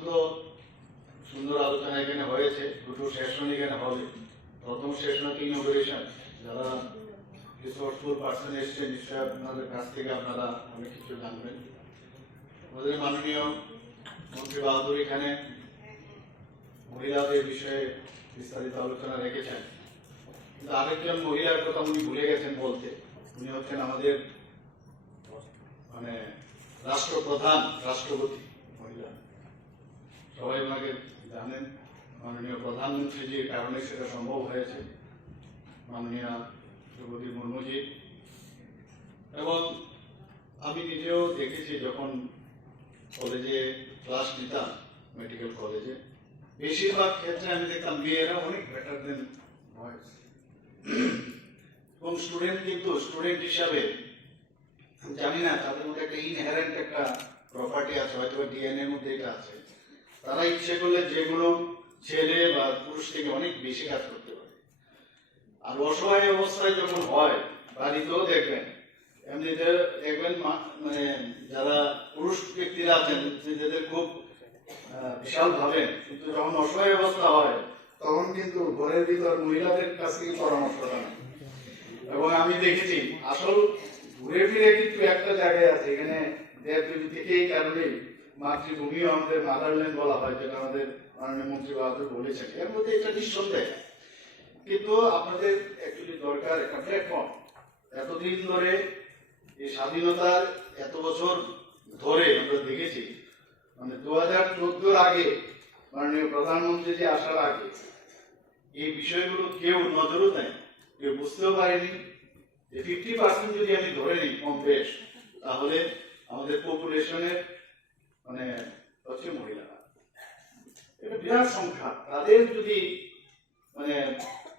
অত্যন্ত সুন্দর আলোচনা এখানে হয়েছে, দুটো সেশন এখানে হবে। প্রথম সেশন হচ্ছে ইনোগ্রেশন যারা রিসোর্সফুল পার্সন এসছে, নিশ্চয়ই আপনাদের কাছ থেকে আপনারা অনেক কিছু জানবেন। আমাদের মাননীয় মন্ত্রী বাহাদুর এখানে মহিলাদের বিষয়ে বিস্তারিত আলোচনা রেখেছেন। কিন্তু আরেকজন মহিলার কথা উনি ভুলে গেছেন বলতে। উনি হচ্ছেন আমাদের মানে রাষ্ট্রপ্রধান, রাষ্ট্রপতি। সবাই ওনাকে জানেন মাননীয় প্রধানমন্ত্রী যে কারণে সেটা সম্ভব হয়েছে। মাননীয় দ্রৌপদী মুর্মুজি। এবং আমি নিজেও দেখেছি যখন কলেজে ক্লাস নিতাম, মেডিকেল কলেজে, বেশিরভাগ ক্ষেত্রে আমি দেখতাম মেয়েরা অনেক বেটার দেন বয়েজ এবং স্টুডেন্ট কিন্তু স্টুডেন্ট হিসাবে জানি না, তাদের মধ্যে একটা ইনহেরেন্ট একটা প্রপার্টি আছে, হয়তো ডিএনএ এর মধ্যে এটা আছে। তারা ইচ্ছে করলে যেগুলো ছেলে বা পুরুষ থেকে অনেক বেশি কাজ করতে পারে। আর অসহায় অবস্থায় যখন হয়, বাড়িতেও দেখবেন, এমনিতে দেখবেন মানে যারা পুরুষ ব্যক্তিরা আছেন যাদের খুব বিশাল ভাবেন। কিন্তু যখন অসহায় অবস্থা হয়, তখন কিন্তু ঘরের ভিতর মহিলাদের কাছ থেকে পরামর্শ নেয় এবং আমি দেখেছি, আসল ঘুরে ফিরে কিন্তু একটা জায়গায় আছে, এখানে দেবদেবী থেকে এই কারণে মাতৃভূমিও আমাদের মাদারল্যান্ড বলা হয়, যেটা আমাদের মাননীয় মন্ত্রী বাহাদুর বলেছেন। এর মধ্যে এটা নিঃসন্দেহ। কিন্তু আপনাদের অ্যাকচুয়ালি দরকার, একটা প্ল্যাটফর্ম এতদিন ধরে এই স্বাধীনতার এত বছর ধরে আমরা দেখেছি মানে দু হাজার চোদ্দোর আগে মাননীয় প্রধানমন্ত্রী যে আসার আগে এই বিষয়গুলো কেউ নজরও দেয় কেউ বুঝতেও পারেনি। যে ফিফটি পার্সেন্ট যদি আমি ধরে নিই কম বেশ, তাহলে আমাদের পপুলেশনের মানে হচ্ছে মহিলারা। এটা বিরাট সংখ্যা। তাদের যদি মানে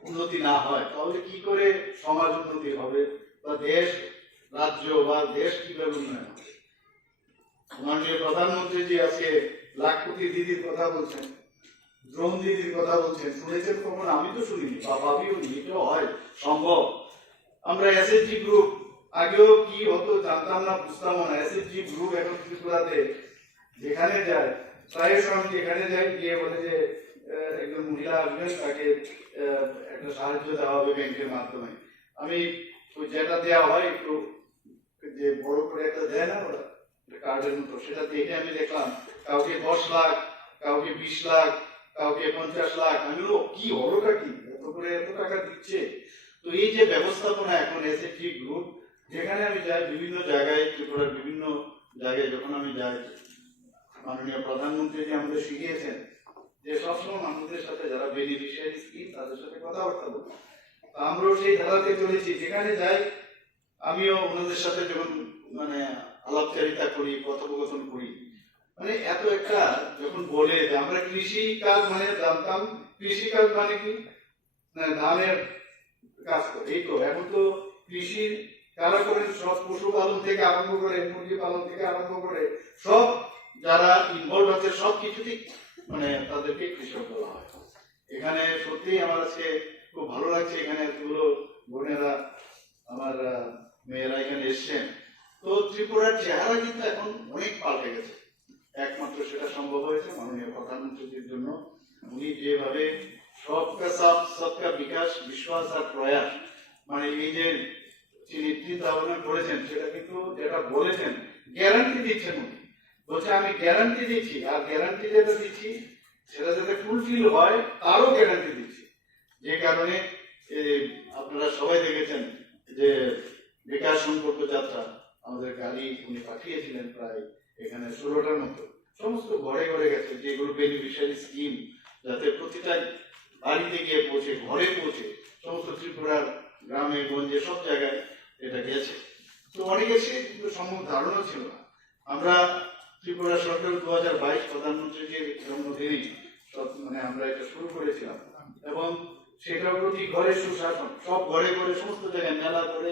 উন্নতি না হয়, তাহলে কি করে সমাজ উন্নতি হবে? বা দেশ, রাজ্য বা দেশ কীভাবে উন্নয়ন হবে? মাননীয় জি আজকে লাখপতি দিদির কথা বলছেন, দ্রোণ দিদির কথা বলছেন। শুনেছেন কখন? আমি তো শুনিনি, বা ভাবিও নি এটাও হয়, সম্ভব। আমরা এসএসজি গ্রুপ আগেও কি হতো জানতাম না বুঝতাম না। এসএসজি গ্রুপ এখন ত্রিপুরাতে যেখানে যায়, প্রায় সময় যেখানে যাই গিয়ে বলে যে একজন মহিলা আসবেন তাকে একটা সাহায্য দেওয়া হবে ব্যাংকের মাধ্যমে। আমি ওই যেটা দেওয়া হয়, একটু যে বড় করে একটা দেয় না ওরা কার্ডের মতো, সেটা দেখে আমি দেখলাম, কাউকে দশ লাখ, কাউকে বিশ লাখ, কাউকে পঞ্চাশ লাখ। আমি বলব কি হলোটা কি? এত করে এত টাকা দিচ্ছে? তো এই যে ব্যবস্থাপনা এখন এসএসজি গ্রুপ যেখানে আমি যাই, বিভিন্ন জায়গায় ত্রিপুরার বিভিন্ন জায়গায় যখন আমি যাই মাননীয় প্রধানমন্ত্রী যে আমাদের শিখিয়েছেন যে সবসময় মানুষদের সাথে যারা বেনিফিশিয়ারি স্কিম তাদের সাথে কথাবার্তা বলব তো আমরাও সেই ধারাতে চলেছি। যেখানে যাই, আমিও ওনাদের সাথে যখন মানে আলাপচারিতা করি, কথোপকথন করি মানে এত একটা যখন বলে যে আমরা কৃষি কাজ মানে জানতাম কৃষি কাজ মানে কি? ধানের কাজ করে, এই তো। এখন তো কৃষি কারা করেন? সব পশুপালন থেকে আরম্ভ করে, মুরগি পালন থেকে আরম্ভ করে, সব যারা ইনভলভ আছে সব কিছুতেই মানে তাদেরকে কৃষক বলা হয়। এখানে সত্যি আমার আজকে খুব ভালো লাগছে, এখানে এতগুলো বোনেরা, আমার মেয়েরা এখানে এসছেন। তো ত্রিপুরার চেহারা কিন্তু এখন অনেক পাল্টে গেছে। একমাত্র সেটা সম্ভব হয়েছে মাননীয় প্রধানমন্ত্রীর জন্য। উনি যেভাবে সবকা সাথ সবকা বিকাশ, বিশ্বাস আর প্রয়াস মানে এই যে তিনি চিন্তা ভাবনা করেছেন, সেটা কিন্তু যেটা বলেছেন গ্যারান্টি দিচ্ছেন উনি। বলছে, আমি গ্যারান্টি দিচ্ছি। আর গ্যারান্টি যেটা দিচ্ছি, সেটা যাতে ফুলফিল হয়, তারও গ্যারান্টি দিচ্ছি। যে কারণে আপনারা সবাই দেখেছেন যে বিকাশ সম্পর্ক যাত্রা আমাদের গাড়ি উনি পাঠিয়েছিলেন প্রায় এখানে ষোলোটার মতো। সমস্ত ঘরে ঘরে গেছে, যেগুলো বেনিফিশিয়ারি স্কিম যাতে প্রতিটা বাড়িতে গিয়ে পৌঁছে, ঘরে পৌঁছে, সমস্ত ত্রিপুরার গ্রামে, গঞ্জে, সব জায়গায় এটা গেছে। তো অনেকের সে সম্ভব ধারণা ছিল না। আমরা ত্রিপুরা সরকার দু হাজার বাইশ প্রধানমন্ত্রীজির জন্মদিনে মানে আমরা এটা শুরু করেছিলাম। এবং সেটা প্রতি ঘরে সুশাসন, সব ঘরে ঘরে সমস্ত জায়গায় মেলা করে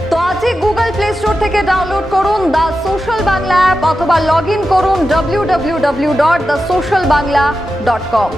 আজই গুগল প্লে স্টোর থেকে ডাউনলোড করুন দ্য সোশ্যাল বাংলা অ্যাপ অথবা লগ ইন করুন W W W dot the social Bangla dot com